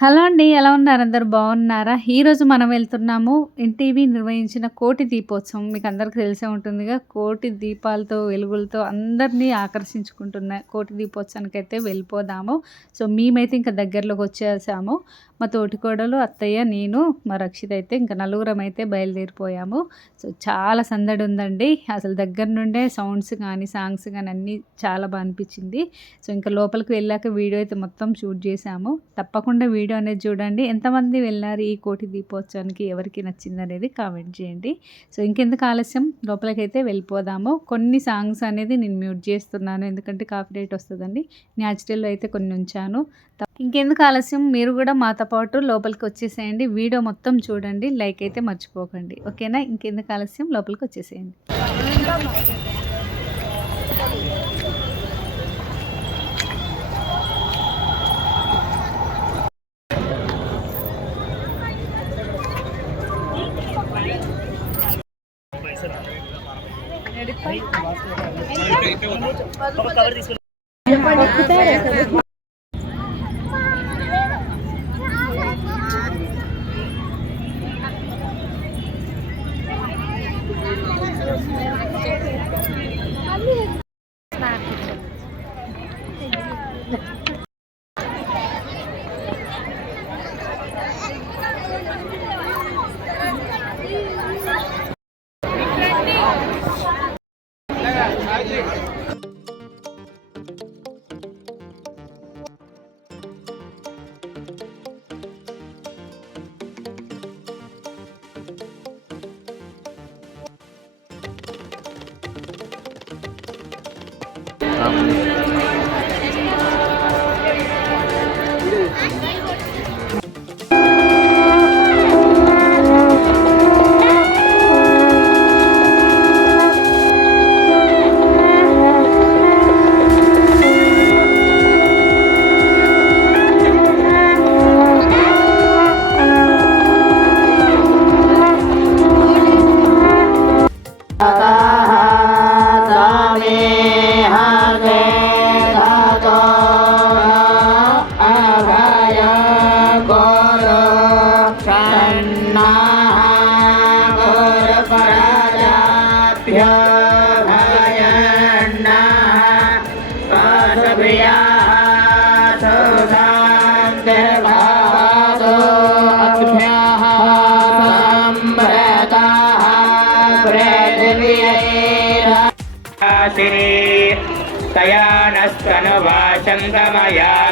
Hello అండి ఎలా ఉన్నారు? అందరు బాగున్నారా? ఈరోజు మనం వెళ్తున్నాము ఎన్టీవీ నిర్వహించిన కోటి దీపోత్సవం. మీకు అందరికీ తెలిసే ఉంటుందిగా కోటి దీపాలతో వెలుగులతో అందరినీ ఆకర్షించుకుంటున్న కోటి దీపోత్సవానికి అయితే వెళ్ళిపోదాము. సో మేమైతే ఇంకా దగ్గరలోకి వచ్చేసాము. మా తోటికోడలు అత్తయ్య నేను మా రక్షిత అయితే ఇంకా నలుగురం అయితే బయలుదేరిపోయాము. సో చాలా సందడి ఉందండి. అసలు దగ్గర నుండే సౌండ్స్ కానీ సాంగ్స్ కానీ అన్నీ చాలా బాగా అనిపించింది. సో ఇంకా లోపలికి వెళ్ళాక వీడియో అయితే మొత్తం షూట్ చేశాము. తప్పకుండా వీడియో అనేది చూడండి. ఎంతమంది వెళ్ళారు ఈ కోటి దీపోత్సవానికి ఎవరికి నచ్చింది అనేది కామెంట్ చేయండి. సో ఇంకెందుకు ఆలస్యం? లోపలికైతే వెళ్ళిపోదాము. కొన్ని సాంగ్స్ అనేది నేను మ్యూట్ చేస్తున్నాను. ఎందుకంటే కాఫీ రేట్ వస్తుందండి. న్యాచురల్ అయితే కొన్ని ఉంచాను. ఇంకెందుకు ఆలస్యం మీరు కూడా మాతో పాటు లోపలికి వచ్చేసేయండి వీడియో మొత్తం చూడండి లైక్ అయితే మర్చిపోకండి ఓకేనా ఇంకెందుకు ఆలస్యం లోపలికి వచ్చేసేయండి కవర్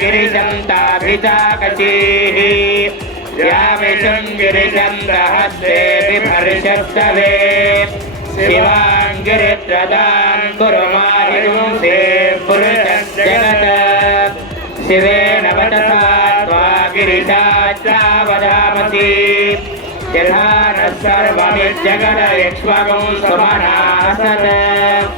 गिरिशं ताभिजाकचीः यामिषं गिरिशं रहस्ये बिभर्षस्तवे शिवान् गिरित्रदान् कुरुमाहिंसे पुरुषजगत शिवेन वचसा त्वा गिरिशाच्चावदामसि यथा नः सर्वमिज्जगदयक्ष्मगुं सुमनासत्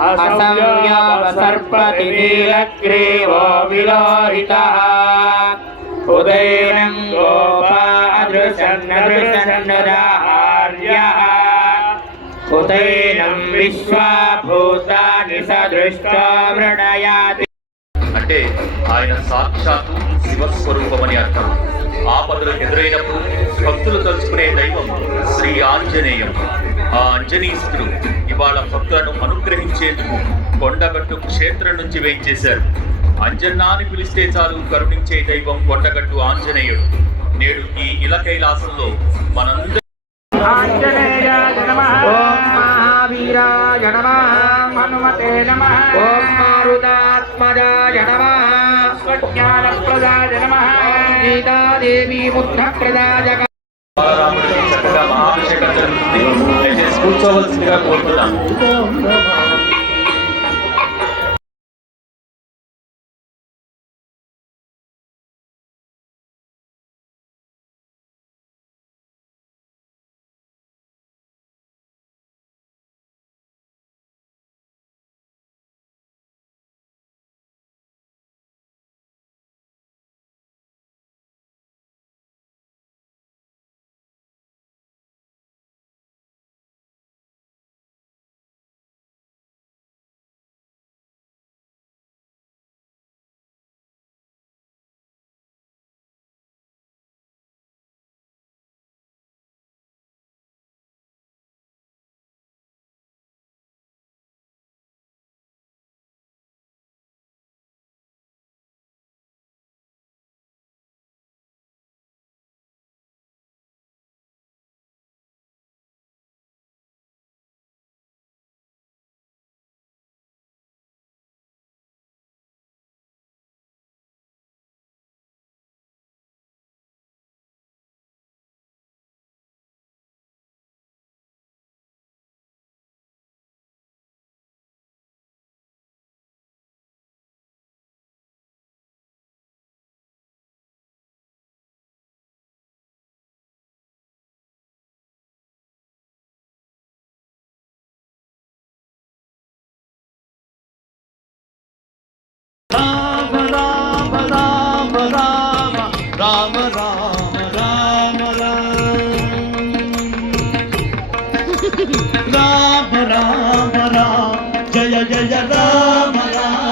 असंयमसर्पतिनीलग्रीवो विलोहितः उदयनं गोपादृशन्नदृशन्नदाहार्यः उदयनं विश्वाभूतानि सदृष्टा मृणयाति అంటే ఆయన సాక్షాత్తు శివస్వరూపమని అర్థం ఆపదలు ఎదురైనప్పుడు భక్తులు తలుచుకునే దైవం శ్రీ ఆంజనేయం ఆ అంజనీసుడు ఇవాళ భక్తులను అనుగ్రహించేందుకు కొండగట్టు క్షేత్రం నుంచి వేయించేశారు. అంజన్నా అని పిలిస్తే చాలు కరుణించే దైవం కొండగట్టు ఆంజనేయుడు. నేడు ఈ ఇల కైలాసంలో మనందరం ఆంజనేయాయ నమః. ఓం మహావీరాయ నమః. హనుమతే నమః. ఓం మారుతాత్మజాయ నమః. స్వజ్ఞానప్రదాయ నమః. గీతాదేవి ముద్రప్రదాయ উৎসব স্বীকার করতে না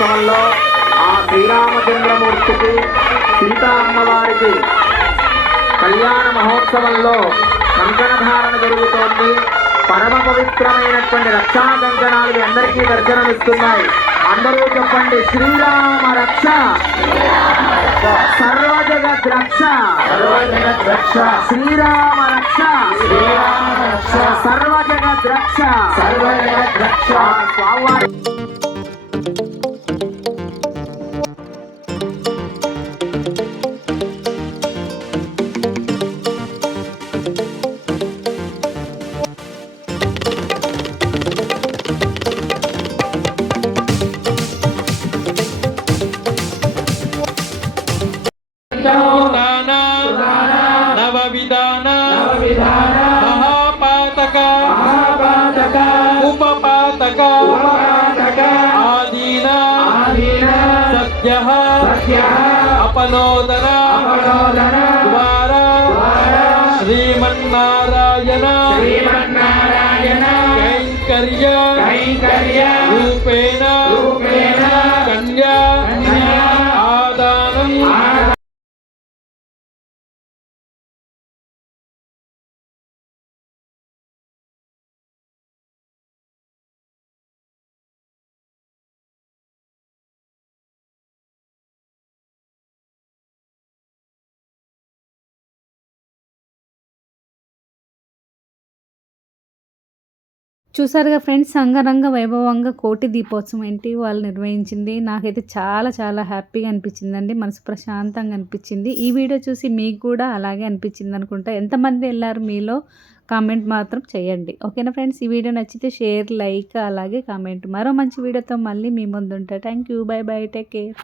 ఉత్సవంలో ఆ శ్రీరామచంద్రమూర్తికి సీతా అమ్మవారికి కళ్యాణ మహోత్సవంలో కంకణధారణ జరుగుతోంది. పరమ పవిత్రమైనటువంటి రక్షా కంకణాలు మీ అందరికీ దర్శనమిస్తున్నాయి. అందరూ చెప్పండి శ్రీరామ రక్ష. సర్వ జగత్ రక్ష రక్ష. శ్రీరామ రక్ష. శ్రీరామ రక్ష. సర్వ జగత్ రక్ష. సర్వ జగత్ రక్ష స్వామివారి అపనోదన ద్వారా శ్రీమన్నారాయణ చూసారుగా ఫ్రెండ్స్ అంగరంగ వైభవంగా కోటి దీపోత్సవం ఏంటి వాళ్ళు నిర్వహించింది. నాకైతే చాలా చాలా హ్యాపీగా అనిపించిందండి. మనసు ప్రశాంతంగా అనిపించింది. ఈ వీడియో చూసి మీకు కూడా అలాగే అనిపించింది అనుకుంటా. ఎంతమంది వెళ్ళారు మీలో? కామెంట్ మాత్రం చేయండి. ఓకేనా ఫ్రెండ్స్? ఈ వీడియో నచ్చితే షేర్ లైక్ అలాగే కామెంట్. మరో మంచి వీడియోతో మళ్ళీ మీ ముందు ఉంటా. Thank you. Bye bye. Take care.